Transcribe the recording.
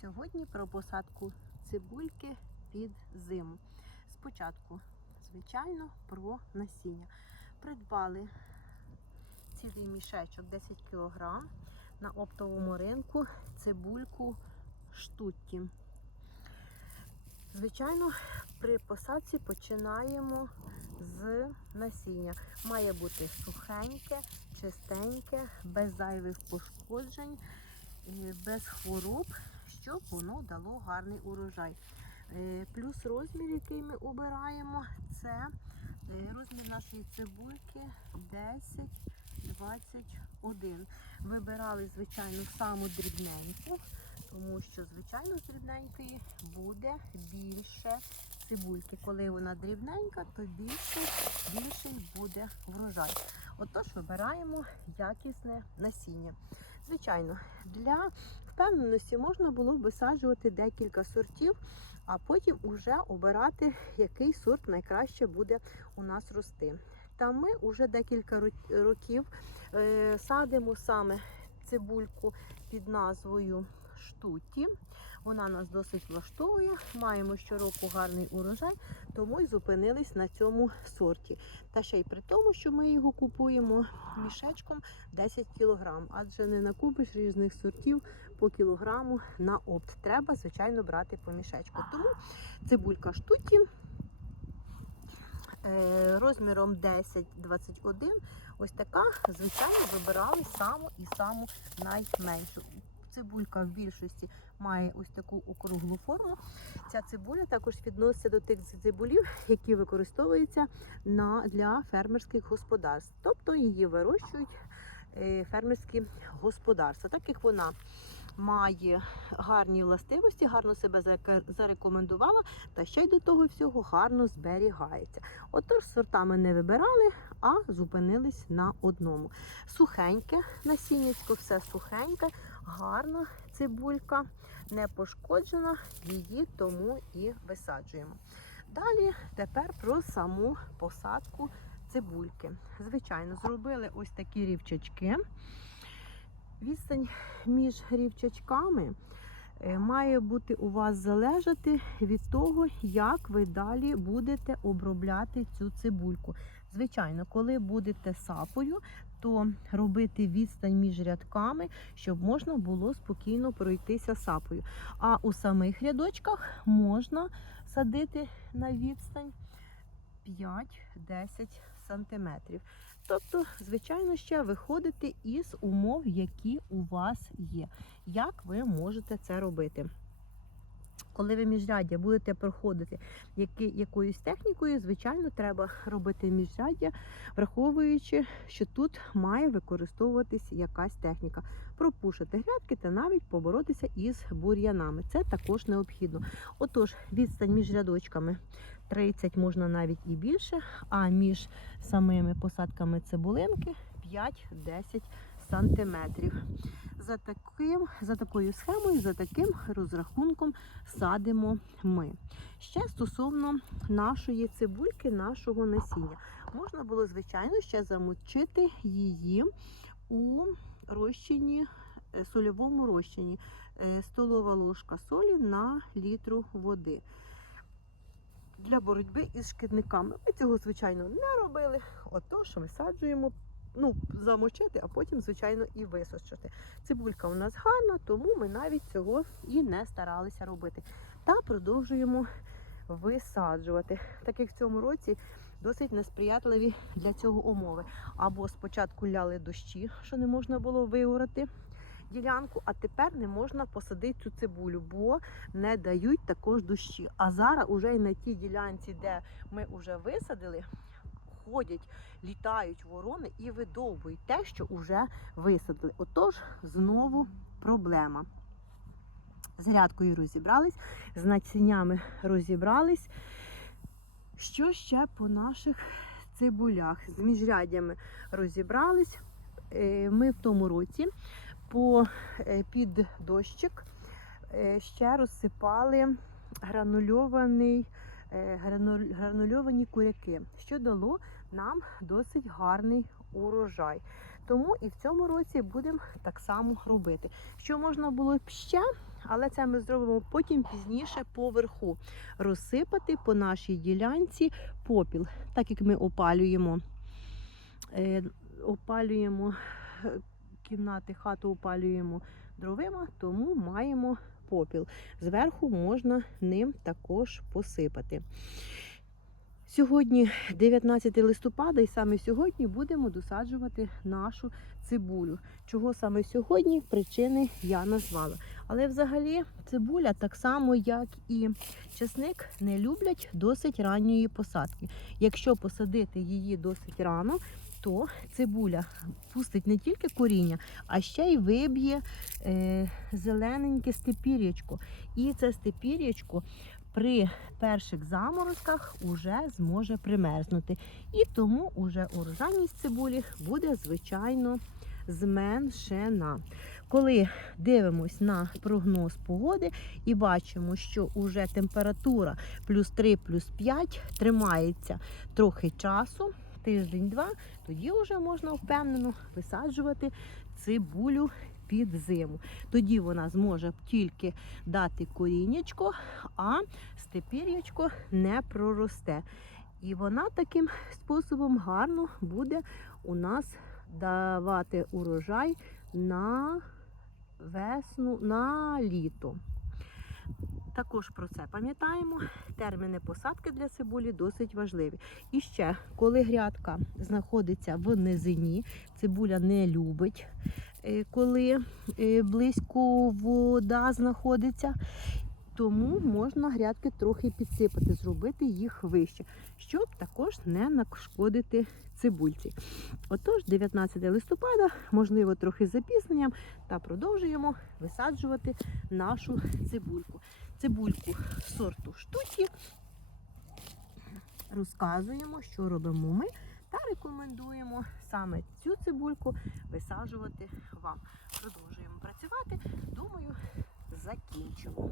Сьогодні про посадку цибульки під зиму. Спочатку, звичайно, про насіння. Придбали цілий мішечок 10 кг на оптовому ринку цибульку штутті. Звичайно, при посадці починаємо з насіння. Має бути сухеньке, чистеньке, без зайвих пошкоджень, без хвороб, щоб воно дало гарний урожай. Е, Плюс розмір, який ми обираємо, це е, розмір нашої цибульки 10-21. Вибирали, звичайно, саму дрібненьку, тому що, звичайно, з дрібненької буде більше цибульки. Коли вона дрібненька, то більше, більший буде врожай. Отож, вибираємо якісне насіння. Звичайно, для впевненості можна було б висаджувати декілька сортів, а потім вже обирати, який сорт найкраще буде у нас рости. Та ми вже декілька років е, садимо саме цибульку під назвою штуті. Вона нас досить влаштовує. Маємо щороку гарний урожай, тому й зупинились на цьому сорті. Та ще й при тому, що ми його купуємо мішечком 10 кг, адже не накупиш різних сортів по кілограму на опт. Треба, звичайно, брати по мішечку. Тому цибулька штуті е, розміром 10-21. Ось така, звичайно, вибирали саму і саму найменшу. Цибулька в більшості має ось таку округлу форму. Ця цибуля також відноситься до тих цибулів, які використовуються на, для фермерських господарств. Тобто її вирощують е, фермерські господарства. Так як вона має гарні властивості, гарно себе зарекомендувала, та ще й до того всього гарно зберігається. Отож, сортами не вибирали, а зупинились на одному. Сухеньке насіннячко, все сухеньке, гарна цибулька, не пошкоджена, її тому і висаджуємо. Далі тепер про саму посадку цибульки. Звичайно, зробили ось такі рівчачки. Відстань між рівчачками е, має бути у вас залежати від того, як ви далі будете обробляти цю цибульку. Звичайно, коли будете сапою, то робити відстань між рядками, щоб можна було спокійно пройтися сапою. А у самих рядочках можна садити на відстань 5-10 сантиметрів. Тобто, звичайно, ще виходити із умов, які у вас є. Як ви можете це робити? Коли ви міжряддя будете проходити які, якоюсь технікою, звичайно, треба робити міжряддя, враховуючи, що тут має використовуватись якась техніка. Пропушити грядки та навіть поборотися із бур'янами. Це також необхідно. Отож, відстань між рядочками 30 можна навіть і більше, а між самими посадками цибулинки 5-10 сантиметрів. За таким, за такою схемою, за таким розрахунком садимо ми. Ще стосовно нашої цибульки, нашого насіння. Можна було, звичайно, ще замочити її у розчині, е, сольовому розчині. Е, Столова ложка солі на літру води. Для боротьби із шкідниками. Ми цього, звичайно, не робили. Отож, висаджуємо ну, замочити, а потім, звичайно, і висушити. Цибулька у нас гарна, тому ми навіть цього і не старалися робити. Та продовжуємо висаджувати. Так як в цьому році досить несприятливі для цього умови. Або спочатку ляли дощі, що не можна було виорати ділянку, а тепер не можна посадити цю цибулю, бо не дають також дощі. А зараз уже і на тій ділянці, де ми вже висадили, ходять, літають ворони і видовбують те, що вже висадили. Отож, знову проблема. З грядкою розібрались, з насіннями розібрались. Що ще по наших цибулях? З міжрядями розібрались. Е, Ми в тому році по, е, під дощик е, ще розсипали гранульований, грануль- гранульовані куряки, що дало нам досить гарний урожай. Тому і в цьому році будемо так само робити. Що можна було б ще, але це ми зробимо потім пізніше поверху. Розсипати по нашій ділянці попіл, так як ми опалюємо, е, опалюємо е, кімнати, хату опалюємо дровима, тому маємо попіл. Зверху можна ним також посипати. Сьогодні 19 листопада, і саме сьогодні будемо досаджувати нашу цибулю. Чого саме сьогодні? Причини я назвала. Але взагалі цибуля, так само як і чесник, не люблять досить ранньої посадки. Якщо посадити її досить рано, то цибуля пустить не тільки коріння, а ще й виб'є е, зелененьке степір'ячко. І це степір'ячко при перших заморозках уже зможе примерзнути. І тому уже урожайність цибулі буде, звичайно, зменшена. Коли дивимось на прогноз погоди і бачимо, що уже температура плюс 3, плюс 5 тримається трохи часу, тиждень-два, тоді вже можна впевнено висаджувати цибулю під зиму. Тоді вона зможе тільки дати корінечко, а степір'ячко не проросте. І вона таким способом гарно буде у нас давати урожай на весну, на літо. Також про це пам'ятаємо. Терміни посадки для цибулі досить важливі. І ще, коли грядка знаходиться в низині, цибуля не любить, е, коли е, близько вода знаходиться. Тому можна грядки трохи підсипати, зробити їх вище, щоб також не нашкодити цибульці. Отож, 19 листопада, можливо, трохи з запізненням, та продовжуємо висаджувати нашу цибульку. Цибульку сорту штуці. Розказуємо, що робимо ми, та рекомендуємо саме цю цибульку висаджувати вам. Продовжуємо працювати. Думаю, закінчимо.